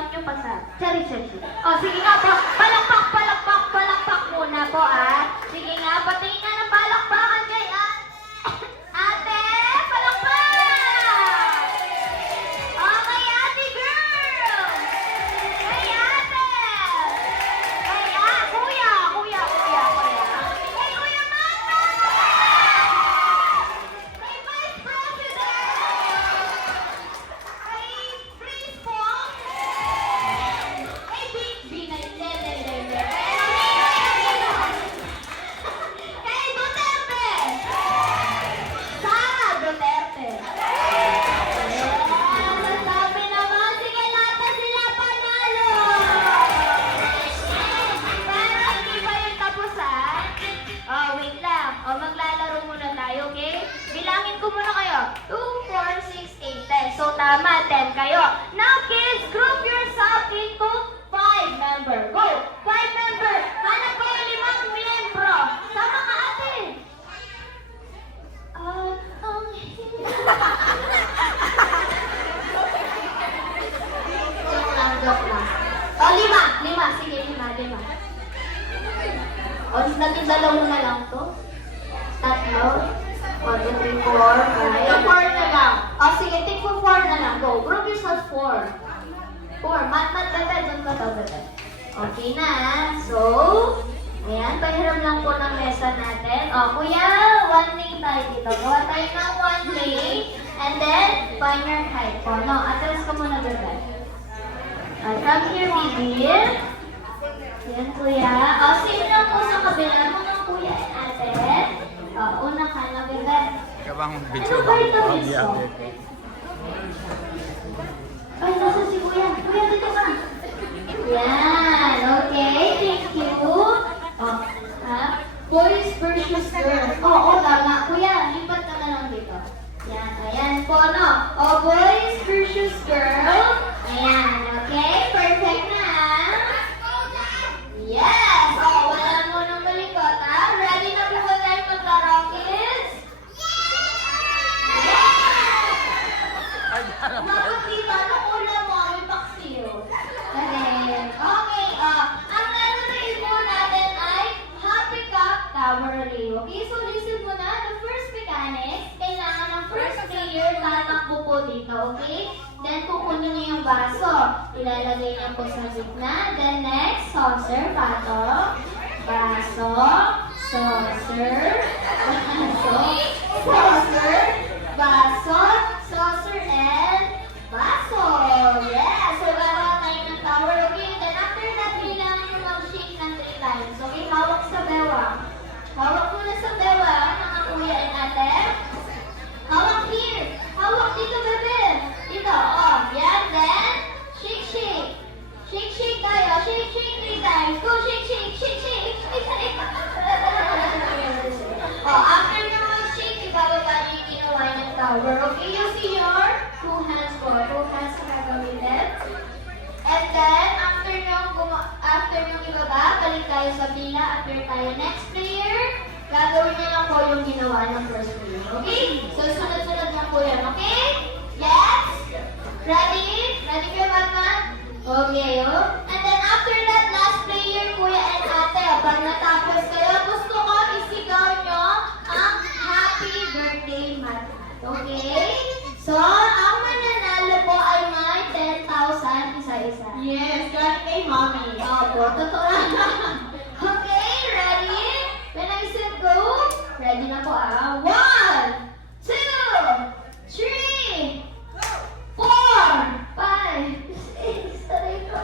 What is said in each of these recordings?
lang yung pasa. Sorry. Oh, sige nga po. Palakpak muna po, ah. Sige nga, patingin nga ng palakpakan kay ate. Palakpak! Oh, kay ate girl! Kay ate! Kuya. Kay Kuya Mata! Kay Vice President! Kay Prince Paul! Kay Binay! Kay Duterte! Sara Duterte! Ang sabi naman, sige lahat na sila panalo! Pero hindi pa yung tapusan. Oh, wait lang. Oh, maglalaro muna tayo, okay? Bilangin ko muna kayo. 2, 4, 6, 8, 10. So, tama, 10 kayo. Now, kids, group yourself into 5 member. Go! 5 member. Hanap kayo 5 miyembro. Sama ka, ate. Joke lang. Oh, 5. Sige, 5. O, natin dalawa na lang to. 3. 1, 2, 3, 4. 4 na lang. O, sige, take for 4 na lang. Go. Group yourself 4. 4. Mat, bebe. Doon ka daw, bebe. Okay na. So, ayan. Pahiram lang po ng mesa natin. O, kuya, 1 lane tayo dito. Gawa tayo ng 1 lane. And then, find your height po. No, atras ka muna, bebe. Come here, baby. Yan, kuya. O, same lang po sa kabila mga kuya and ate. Una ka na, bebe. Ikaw bang video Ano ba ito, Rizzo? Ay, nasa si kuya. Kuya, dito ka. Yan. Okay, thank you. Boys versus girls. Oo, tama. Kuya, lipat ka na lang dito. Yan. Ayan po, no? Boys versus girls. Ayan. Okay, perfect na. Yes! Wala mo nang malikot, ha? Ready na po ba tayo maglaro, kids? Makakita ng ulam mo, may paksiyo. Okay, ang lalaroin mo natin ay Happy Cup Tower Relay. Okay, so listen mo na. The first mechanics, kailangan ng first player tatakbo po dito, okay? Then, kukunin niyo yung baso. Ilalagay niya po sa gitna. Then, next, saucer, pato. Baso. Saucer. Saucer, and baso. Yeah! So, gagawa tayo ng tower. Okay? Then, after that, kailangan nyo mag-shake ng 3 times. Okay? Hawak sa bewang. Hawak muna sa bewang, mga kuya and ate. Hawak here. Hawak dito, bebe. Dito. Yan. Then, shake. Shake tayo. Shake 3 times. Go, shake. After nyo mag-shake, ibababa nyo yung ginawa ng tower. Okay, you see your 2 hands po. 2 hands na gagamitin. And then, after nyo ibaba, balik tayo sa pila. After tayo next player, gagawin nyo lang po yung ginawa ng first player. Okay? So, sunod-sunod lang po yan. Okay? Yes? Ready? Ready kayo, Batman? Okay, And then, after that, last player, kuya and ate. Pag natapos kayo, gusto ko isigaw nyo ang happy birthday, Batman. Okay? So, ang mananalo po ay may 10,000 isa-isa. Yes, galing kay mommy. Opo, totoo lang. Okay, ready? When I said go, ready na po 1, 2, 3, 4, 5, 6, 7, 8,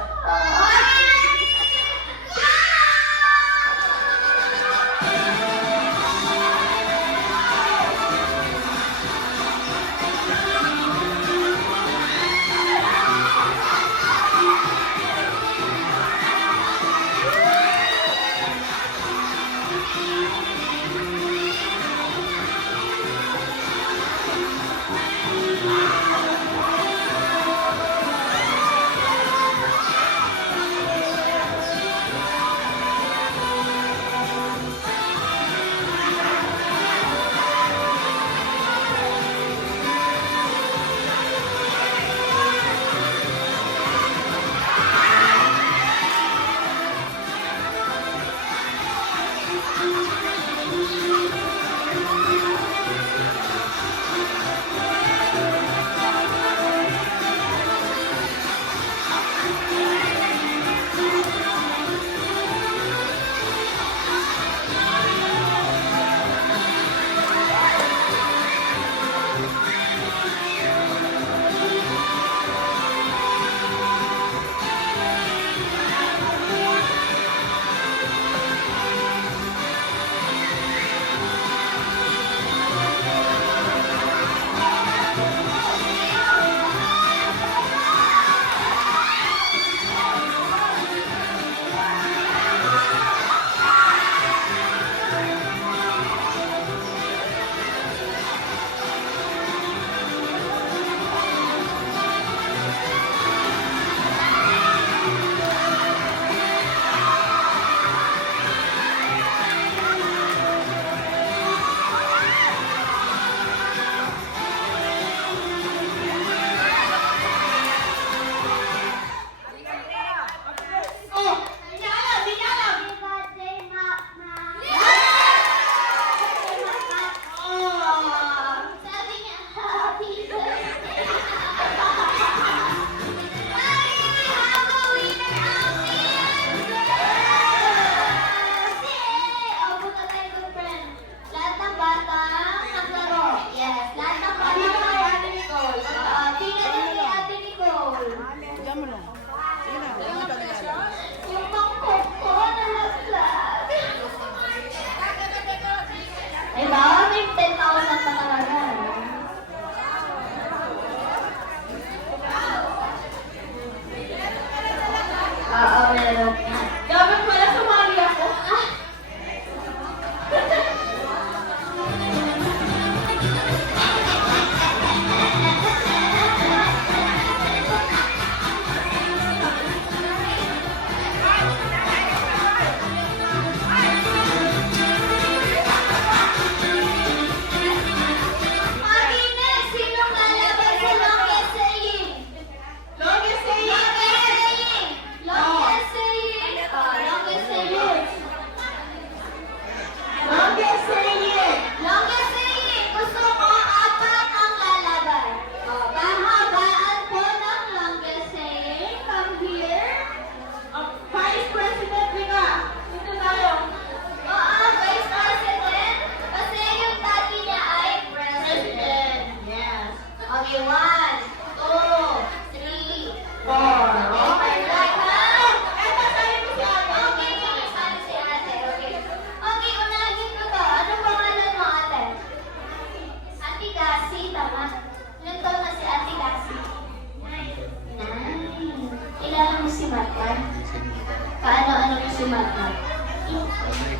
bata.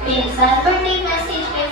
Pinsan, birthday message kay